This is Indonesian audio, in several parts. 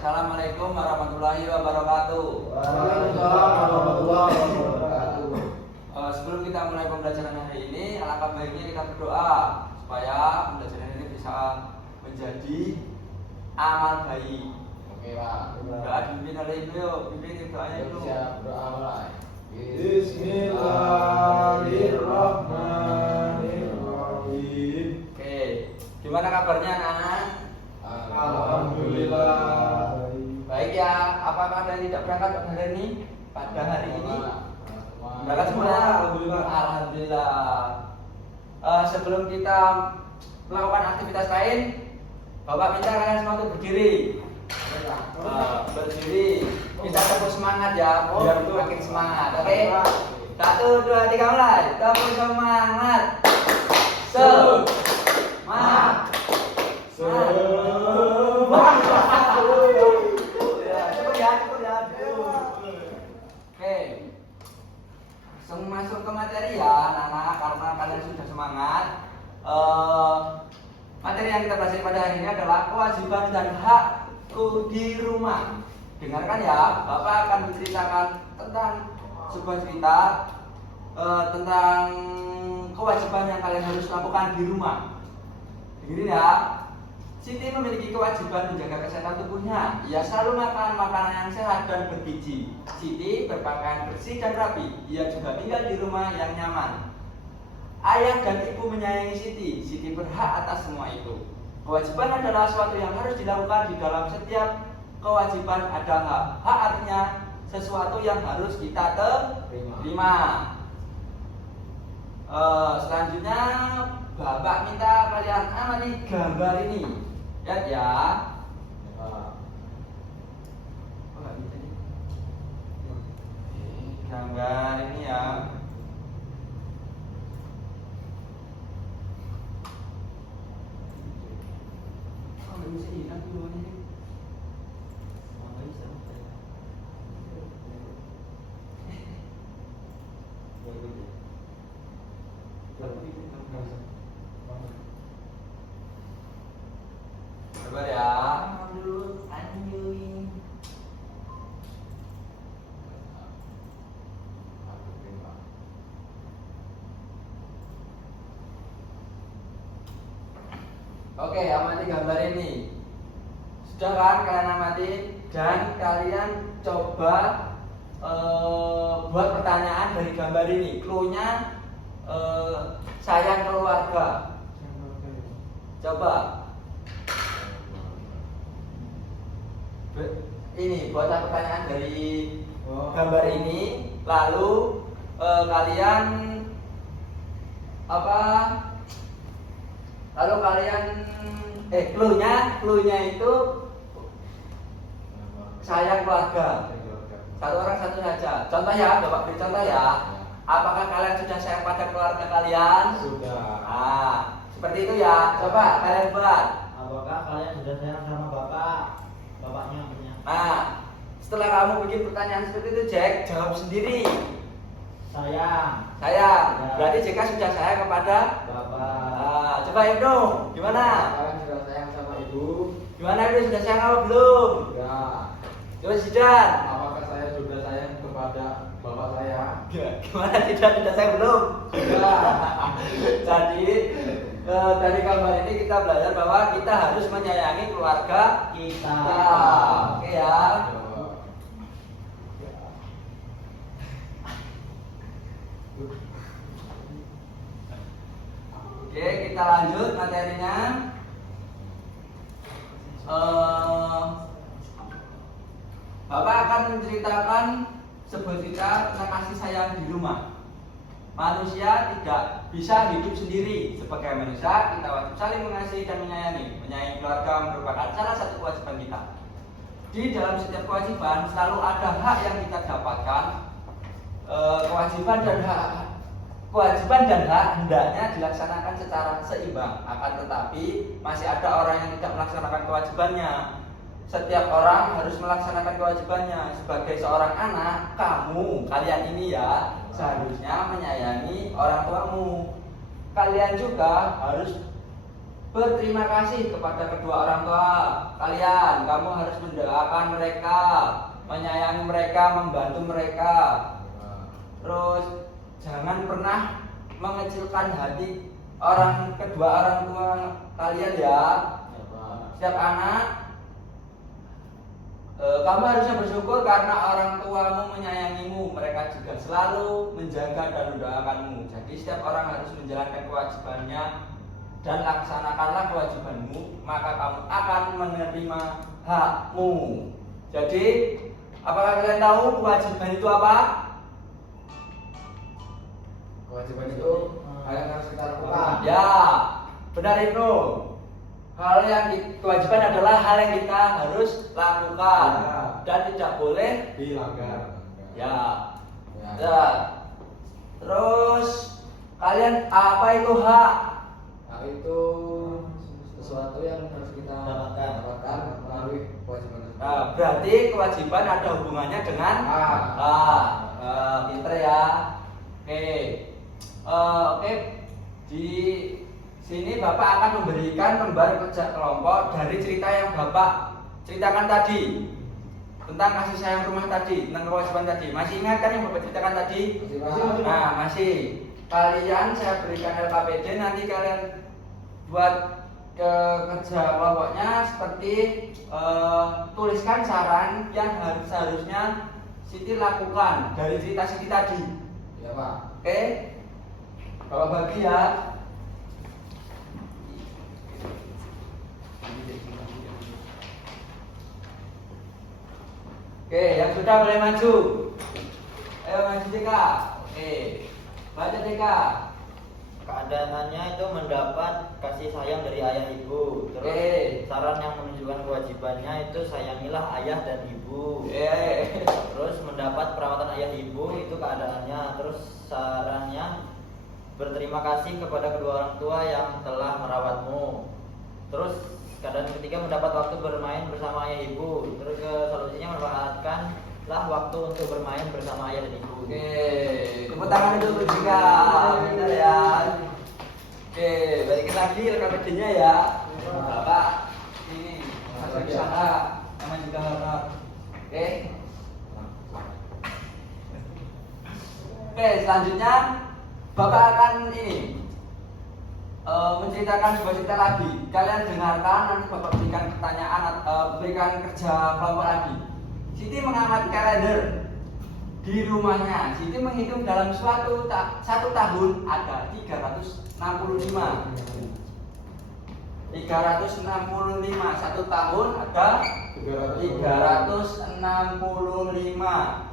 Assalamualaikum warahmatullahi wabarakatuh. Waalaikumsalam warahmatullahi wabarakatuh. Sebelum kita mulai pembelajaran hari ini, alangkah baiknya kita berdoa supaya pembelajaran ini bisa menjadi amal baik. Oke, Pak. Doa dipimpin oleh Ibu, yuk. Pimpin doanya dulu. Siap, doa mulai. Bismillahirrahmanirrahim. Oke, gimana kabarnya anak-anak? Alhamdulillah. Baik ya, apakah ada yang tidak berangkat pada hari ini? Pada hari ini? Berangkat semua? Alhamdulillah. Alhamdulillah. Sebelum kita melakukan aktivitas lain, Bapak minta kalian semua untuk berdiri. Berdiri. Kita tepuk semangat ya, biar makin semangat. Oke? 1, 2, 3 mulai. Tepuk semangat. Semangat. Cukup ya. Oke. Langsung masuk ke materi ya, anak-anak, karena kalian sudah semangat. Materi yang kita bahas pada hari ini adalah kewajiban dan hakku di rumah. Dengarkan ya, Bapak akan menceritakan tentang sebuah cerita tentang kewajiban yang kalian harus lakukan di rumah. Dengerin ya. Siti memiliki kewajiban menjaga kesehatan tubuhnya. Ia selalu makan makanan yang sehat dan bergizi. Siti berpakaian bersih dan rapi. Ia juga tinggal di rumah yang nyaman. Ayah dan ibu menyayangi Siti. Siti berhak atas semua itu. Kewajiban adalah sesuatu yang harus dilakukan di dalam setiap kewajiban ada hak. Hak artinya sesuatu yang harus kita terima. Selanjutnya Bapak minta kalian amati gambar ini. Lihat ya. Gambar ini ya. Sabar ya. Dulu anjing. Oke, amati gambar ini. Sudah kan kalian amati dan kalian coba buat pertanyaan dari gambar ini. Clue-nya sayang keluarga. Coba. Ini buatlah pertanyaan dari gambar ini. Lalu kalian clue-nya itu sayang keluarga. Satu orang satu saja. Contoh ya, Bapak beri contoh ya. Apakah kalian sudah sayang pada keluarga kalian? Sudah. Seperti itu ya. Coba kalian buat. Apakah kalian sudah sayang sama bapaknya punya? Setelah kamu bikin pertanyaan seperti itu, Jack, jawab sendiri. Sayang. Sayang. Ya. Berarti Jack sudah sayang kepada Bapak. coba Ibnu, gimana? Kalian sudah sayang sama ibu? Gimana Ibnu, sudah sayang apa belum? Sudah. Coba Zidan. Apakah saya sudah sayang kepada bapak saya? Gimana Zidan, sudah sayang belum? Sudah. Jadi dari gambar ini kita belajar bahwa kita harus menyayangi keluarga Kita. Oke ya. Oke, kita lanjut materinya. Bapak akan menceritakan sebuah cerita tentang kasih sayang di rumah. Manusia tidak bisa hidup sendiri. Sebagai manusia, kita wajib saling mengasihi dan menyayangi. Menyayangi keluarga merupakan salah satu kewajiban kita. Di dalam setiap kewajiban selalu ada hak yang kita dapatkan. Kewajiban dan hak hendaknya dilaksanakan secara seimbang. Akan tetapi masih ada orang yang tidak melaksanakan kewajibannya. Setiap orang harus melaksanakan kewajibannya. Sebagai seorang anak, kalian ini ya seharusnya menyayangi orang tuamu. Kalian juga harus berterima kasih kepada kedua orang tua kalian. Kamu harus mendoakan mereka, menyayangi mereka, membantu mereka. Terus jangan pernah mengecilkan hati kedua orang tua kalian ya. Setiap anak kamu harusnya bersyukur karena orang tuamu menyayangimu. Mereka juga selalu menjaga dan mendoakanmu. Jadi setiap orang harus menjalankan kewajibannya dan laksanakanlah kewajibanmu, maka kamu akan menerima hakmu. Jadi, apakah kalian tahu kewajiban itu apa? Kewajiban itu hal yang harus kita lakukan. Ya, benar itu. Kewajiban adalah hal yang kita harus lakukan dan tidak boleh Dilanggar. ya. Ya. Ya. Terus kalian apa itu hak? Hak itu sesuatu yang harus kita dapatkan melalui kewajiban tersebut. Nah, berarti kewajiban ada hubungannya dengan pinter ya. Oke. Di sini Bapak akan memberikan lembar kerja kelompok dari cerita yang Bapak ceritakan tadi tentang kasih sayang rumah tadi, tentang kewajiban tadi. Masih ingat kan yang Bapak ceritakan tadi? Masih. Nah, masih. Kalian saya berikan LKPD, nanti kalian buat kerja kelompoknya seperti tuliskan saran yang seharusnya Siti lakukan dari cerita Siti tadi. Ya Pak. Oke? Bapak bagi ya. Oke, yang sudah boleh maju. Ayo maju TK. Oke, baca TK. Keadaannya itu mendapat kasih sayang dari ayah ibu. Terus Oke. saran yang menunjukkan kewajibannya itu sayangilah ayah dan ibu. Terus mendapat perawatan ayah ibu itu keadaannya. Terus sarannya berterima kasih kepada kedua orang tua yang telah merawatmu. Terus keadaan ketiga mendapat waktu bermain bersama ayah ibu. Terus solusinya manfaatkanlah waktu untuk bermain bersama ayah dan ibu. Oke, tepuk tangan itu untuk Jika. Benar ya. Oke, balikin lagi LKPD-nya ya. Bapak, ini masuk ke sana. Nama juga harap. Oke. Oke, selanjutnya Bapak akan menceritakan sebuah cerita lagi. Kalian dengarkan, nanti Bapak berikan pertanyaan atau berikan kerja kelompok lagi. Siti mengamati kalender di rumahnya. Siti menghitung dalam satu tahun ada 365. 365 satu tahun ada 365.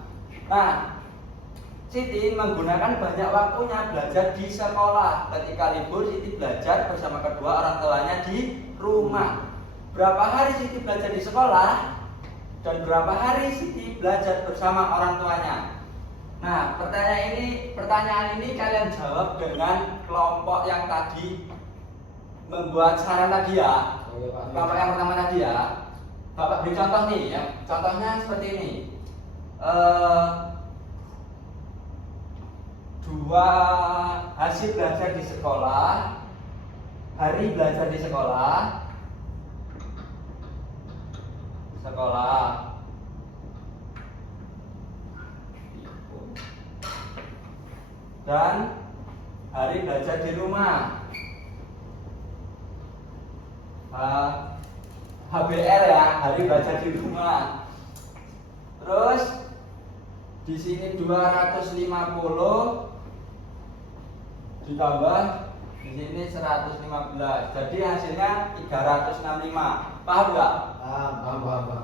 Nah, Siti menggunakan banyak waktunya belajar di sekolah. Ketika libur, Siti belajar bersama kedua orang tuanya di rumah. Berapa hari Siti belajar di sekolah dan berapa hari Siti belajar bersama orang tuanya? Nah, pertanyaan ini kalian jawab dengan kelompok yang tadi membuat saran tadi ya. Kelompok yang pertama tadi ya. Bapak beri contoh nih ya. Contohnya seperti ini. Dua hasil belajar di sekolah, hari belajar di sekolah, dan hari belajar di rumah. HBR ya, hari belajar di rumah. Terus di sini 250 ditambah di sini 115. Jadi hasilnya 365. Paham nggak?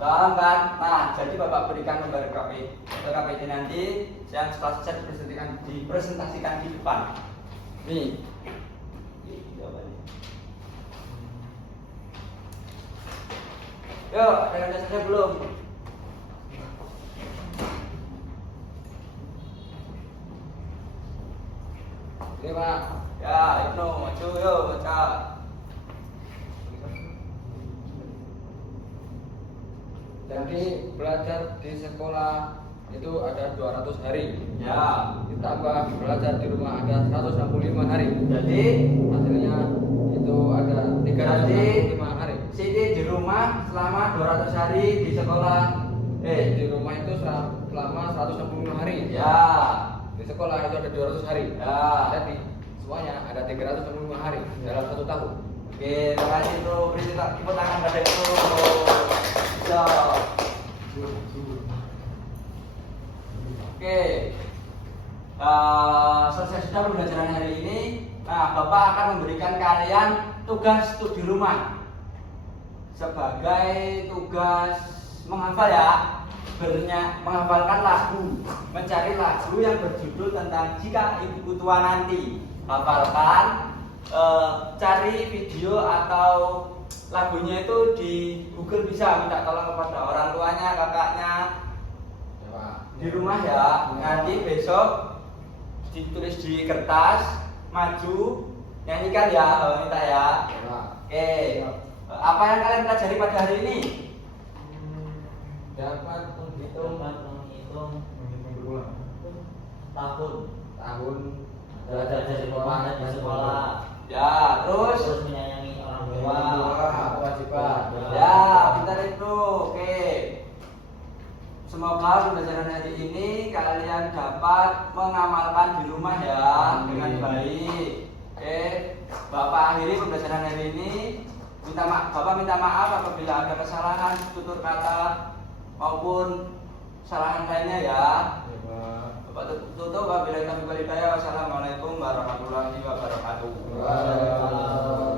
Paham kan? Nah, jadi Bapak berikan lembar KPD nanti yang setelah selesai dipresentasikan di depan. Nih. Yuk, ada dasarnya belum? Oke Pak. Ya, Ibnu maju yuk baca. Jadi belajar di sekolah itu ada 200 hari. Ya. Ditambah belajar di rumah ada 165 hari. Jadi Hasilnya itu ada 365 Berarti 5 hari. Siti di rumah selama 200 hari, di sekolah Di rumah itu selama 165 hari. ya. Di sekolah itu ada 200 hari. Ya. Jadi semuanya ada 365 hari dalam 1 tahun. Oke, terima kasih bro. Beri tepuk tangan pada itu. Ya. Oke. Selesai sudah pembelajaran hari ini. Nah, Bapak akan memberikan kalian tugas untuk di rumah sebagai tugas menghafal ya. Menghafalkan lagu, mencari lagu yang berjudul tentang jika ibuku tua nanti. Hafalkan, cari video atau lagunya itu di Google, bisa minta tolong kepada orang tuanya, kakaknya di rumah ya. Nanti besok ditulis di kertas, maju, nyanyikan ya, minta ya. Oke, apa yang kalian pelajari pada hari ini? Dapat menghitung tahun belajar di sekolah dan di sekolah. Ya, terus menyayangi orang tua, kewajiban. ya, pintar itu. Oke. Semoga pembelajaran hari ini kalian dapat mengamalkan di rumah ya dengan baik. Oke, Bapak akhiri pembelajaran hari ini. Bapak minta maaf apabila ada kesalahan tutur kata maupun kesalahan lainnya ya. Bapak tutup. Wabillahi taufiq wal hidayah. Wassalamualaikum warahmatullahi wabarakatuh. Waalaikumsalam.